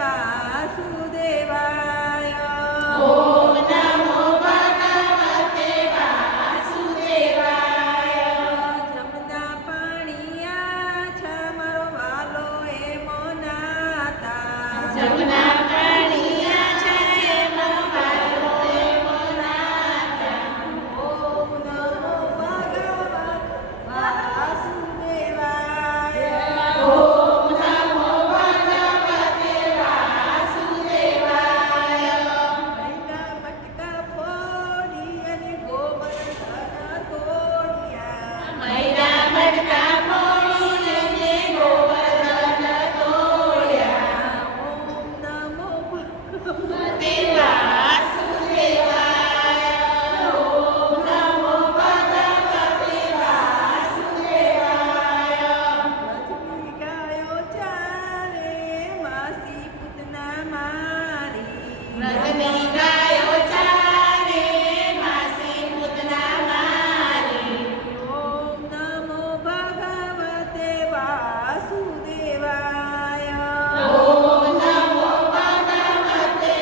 વાસુદેવાય. ઓમ નમો ભગવતે વાસુદેવાય. જમના પાણીયા છે મારો વાલો એ મોનાતા. જમના પાણીયા છે મારો વાલો એ મોનાતા. ઓમ નમો ભગવતે વાસુદેવાય. ઓમ નમો ભગવતે વાસુદેવાય. મૈના મટકા ફોડી અને ગોવર્ધન તોડ્યા. મૈના મટકા ફોડી અને ગોવર્ધન તોડ્યા. ઓમ નમો ભગવતે વાસુદેવાય. ઓમ નમો ભગવતે વાસુદેવાય. ભગવતી ગાયો ચારે માસી પૂતના મારી. વ્રતની